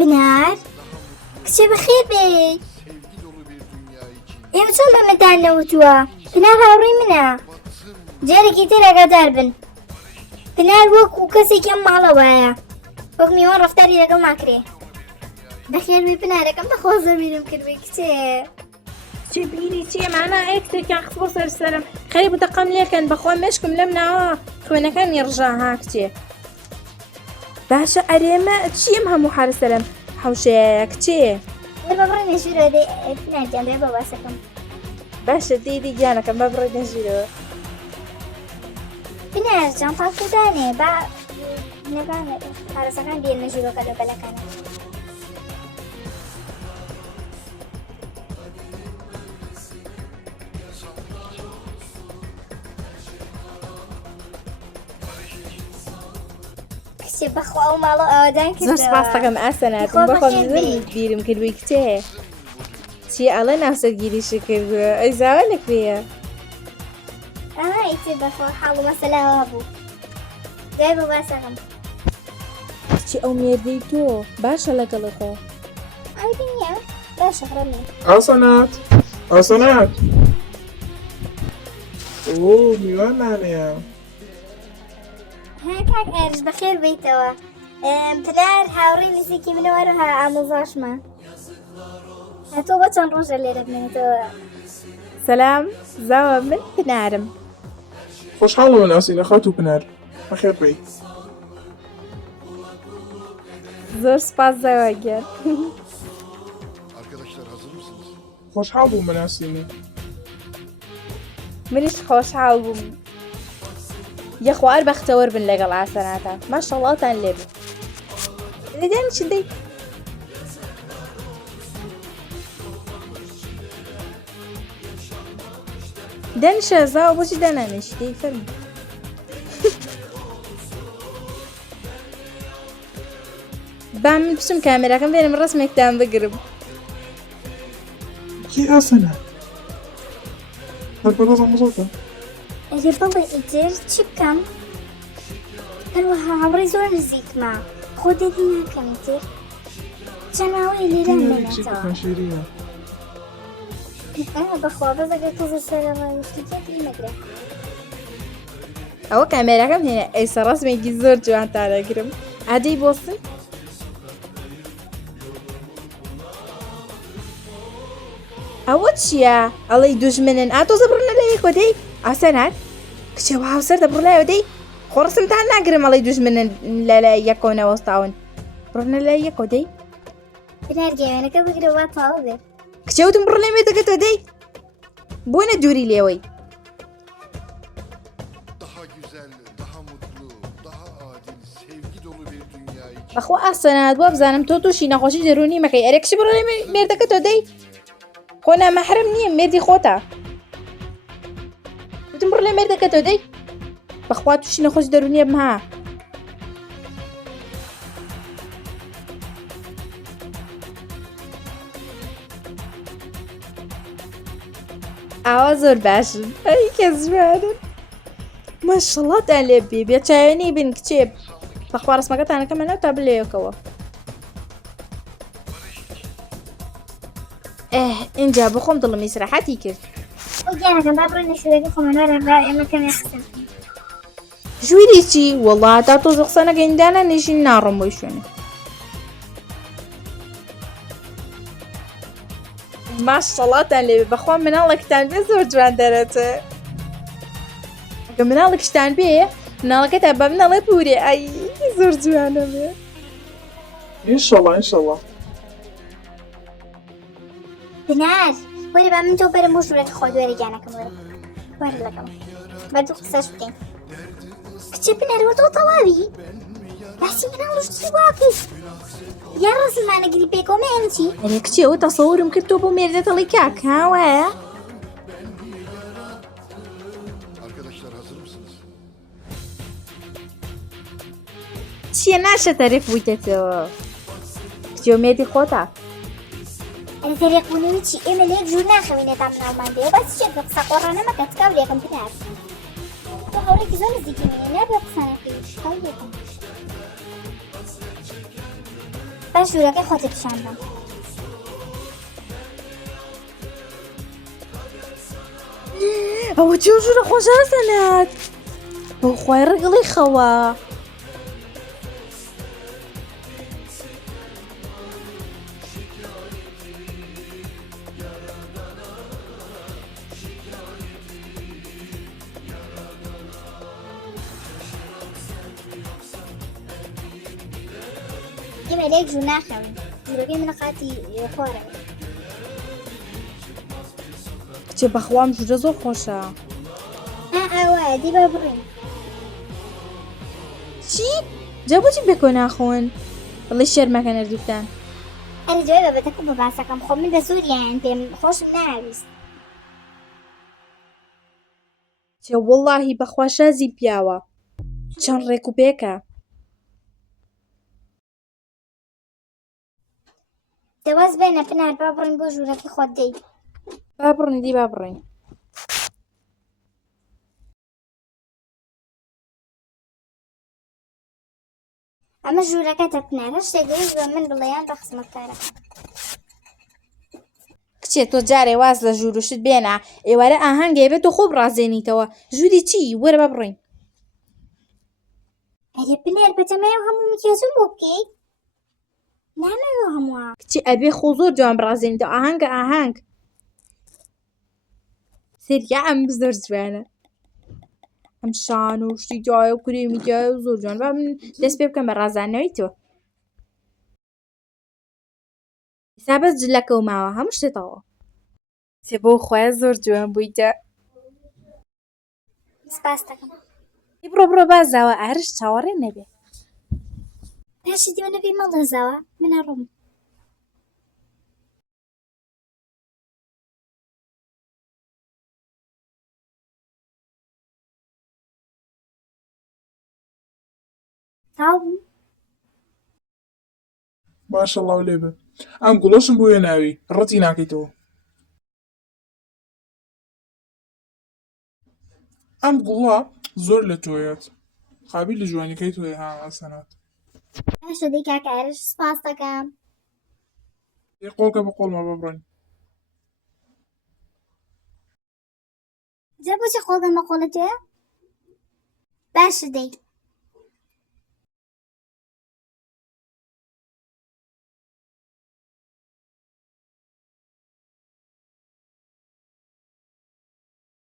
Pınar, kısa bakayım bey. Hem son da metalne uçuğa. Pınar havri mina. Jere kitira kadar bin. Pınar bu kukası kim mala baya. Bak miyon raftari rakam makre. بخير من Pınar rakam da خوزه میرم کرده کچه. جبيني تي معنا اكتر كان خصبو صار السلام خريب دقم ليه كان بخوان مشكم لمنا خوينا كان يرجع هاكتي باشا اريما تشيم هم حار السلام حوشي كتي ولا برا نشيله دي Pınar جنبه بابا سكم. باشا دي جانا كان ما برد نجيلو Pınar can farklı da ne ba ne ba arasakan diye نشيله كده بلا كان. بخوا ماڵە ئەوەدان زۆر سپاس دەکەم ئاسەناتم بەخۆم زۆر بیرم کردووی کتێ چی ئەڵێ ناوسەرگیریش کردووە ئەی زاوە لەکوێیە ئیتر بەخوا حاڵ مەسەلاوە بوو دای بۆ باسەکەم چی ئەو مێردەی تۆ باشە لەگەڵی خۆ ئەو دنیا باشە ڕەمی ئاسەنات ئاسەنات ئۆ میوان نانەیە ها کاک ئێرش بەخێر بیتەوە پلار هاوڕێی نزیکی منەوەرەها ئامۆزاشمە هەتۆ بە چەند ڕۆژە لێرە بمێنێتەوە سەلام زاوە من پنارم خۆشحاڵەوە ناسیلە خات و پنار بەخێر بی زۆر سپاس زاوە گەر Arkadaşlar hazır mısınız? خۆشحاڵ بوو مەناسیمی منیش خۆشحاڵ بووم یەخوار بەختەوەر بن لەگەڵ ئاسەناتە ماشەڵڵاتان لێ بێ لەدانی چ دەی دانیشە زاوە بۆچی دانانیشی دەی فەرموو با من بچم کامێراکەم بێنم ڕسمێکتان بگرم کی ئاسەنات هەر بەڕۆژە مزۆتە ئەگەر بەڵێ ئیتر چی بکەم هەروەها هاوڕێی زۆر نزیکمە خۆ دەدی ناکەم ئیتر چەند ماوەیە لێرە مێنێتەوە شیرینە بەخوا بەزەگە تۆ سەرەڕایشتیکەتی مەگرە ئەوە کامێراکەم هێنا ئەیسە ڕسمێکی زۆر جوان تاەگرم ئادەی بۆسن ئەوە چییە؟ ئەڵەی دوژمنن ئاتۆزە بڕنە لە یەکۆ دەی ئاسەنات کچێوە هاوسەر دەبڕلایەوە دەی خۆڕسمتان ناگرم ئەڵەی دوژمنن لە یەکۆنەوەستاون بڕنە لە یەکۆ دەی پنار گەوێنەکە بگرە وا تاوە بێت کچێوتم بڕڵێ مێتەکەتەوە دەی بۆنە دووری لێوەی Daha güzel, daha mutlu, daha adil, sevgi dolu bir dünya için بەخوا ئاسەنات بۆ بزانم تۆ تووشی نەخۆشی دەرونی مەکەی ئەرێ کچی بڕڵێ مێردەکەتەوە دەی خۆ نامەحرم نییە مێردی خۆتە وتم بڕڵێ مێردەکەتەوە دەی بەخوا تووشی نەخۆشی دەرونیە بمها ئاوا زۆر باشن ئەی کە جوانن ماشەڵڵاتان لێ بێ بێچاوێنی بن کچێ بەخوا ڕسمەکەتانەکەمە ناو تا بلێیەکەوە اینجا بخۆم دڵم ئیسراحەتی کرد ئەو گیانەکەم با بڕێنە شوێنەکە خۆمەنوارە با ئێمە کەمی قسەم ژووری چی وەڵڵا تا تۆزە قسە نەگەیندانە نێژین ناڕۆم بۆی شوێنێ ماشەڵڵاتان لێ بەخوا مناڵێکتان بێ زۆر جوان دەرەچێ ئەگە مناڵێکشتان بێ مناڵەکەتان بە منەڵێ پورێ ئای زۆر جوانە بێ ئینشەڵڵا ئینشەڵڵا پنار وەرە با من تۆ بەرم بۆ ژوورەکە خۆ دوێرە گیانەکەم وەرە لەگەڵ بەردوو قسەش بکەین کچە پنارەوە تۆ تەواوی باسی مناڵشتی واکەی یا ڕسمانەگیری پێکۆمە ئەم چی ئەرێ کچێ ئەوە تەسەوورم کرد تۆ بۆ مێردەتەڵی کاک هاوایە Arkadaşlar hazır mısınız? چییە ناشە تەریف بوویتێتەوە کچێ مێردی خۆتە ئەرە تەریقبوونەوەی چی ئێمە لێک ژوور ناخەوێنێت تا مناڵمان بێ باسی چێت بە قسە قۆڕانە مەکە تکاو لێکم پنار تۆ هەوڕێکی زۆر نزیکی منێ نابێ قسانەکەی تکاو لێکم باش ژوورەکەی خۆتت پیشاندەم. ئەوە چێ ژوورە خۆشاسەنات بۆ خۆی ڕگڵی خەوە. ئێمە لێک ژوور ناخەوین، ژوورەکەی منە قاتی خۆرە. کچێ بەخوام ژوورە زۆر خۆشە. ئەوە دی بە بڕین. چی؟ جا بۆچی بێکۆ ناخۆن؟ بڵێ شێرمەکە نەردووتان. ئەرە دوای بەبەتەکە بە باسەکەم خۆ من بە زۆریان پێم خۆشم ناویست. چێ وەڵڵاهی بەخوا شازی پیاوە چەند ڕێک و پێکە. دەواز بێنە پنار با بڕین بۆ ژوورەکەی خۆت دەی. با بڕین دی با بڕین. ئەمە ژوورەکەتە پنار هەر شتێک دەویست بە من بڵێیان بە خزمەتکارەکە. کچێ تۆ جارێ واز لە ژوورشت بێنە ئێوارە ئاهەنگێ بێت تۆ خۆ بڕازێنیتەوە. ژووری چی؟ وەرە با بڕین. ئەرێ پنار بەتەمایە و هەموو مکیازم بۆ بکەیت؟ نامەوێ هەمووە. کچی ئەبێ خۆ زۆر جوان بڕازێنیتەوە. ئاهەنگە ئاهەنگ. سێریا ئەم زۆر جوانە. ئەم شان و شتی جوایە و کرێمی جوایە و زۆر جوان. با من دەست پێ بکەم بە ڕازاندنەوەی تۆ. ئێستا بەس جلەکە و ماوە هەموو شتێتەوە. چێ بۆ خۆیان زۆر جوان بوویتە. سپاس دەکەم. بڕۆ بڕۆ بازاوە ئارش چاوەڕێ نەبێ. پاشی دیوە نەبێ مەڵدەزاوە منە ڕۆم. تاو بووم. ماشەڵڵا لێ بێ. ئەم گوڵەشم بۆ هێناوی ڕەتی ناکەیتەوە. ئەم گوڵە زۆر لە تۆیەت. قابل لە جوانیکەی تۆی ها ئەسەنات. باشە دەی کاکە ئارش سپاس دەکەم. یە قۆڵکە بە قۆڵمە ببڕین. جا بۆچی قۆڵگەم بە قۆڵە توێ؟ باشە دەی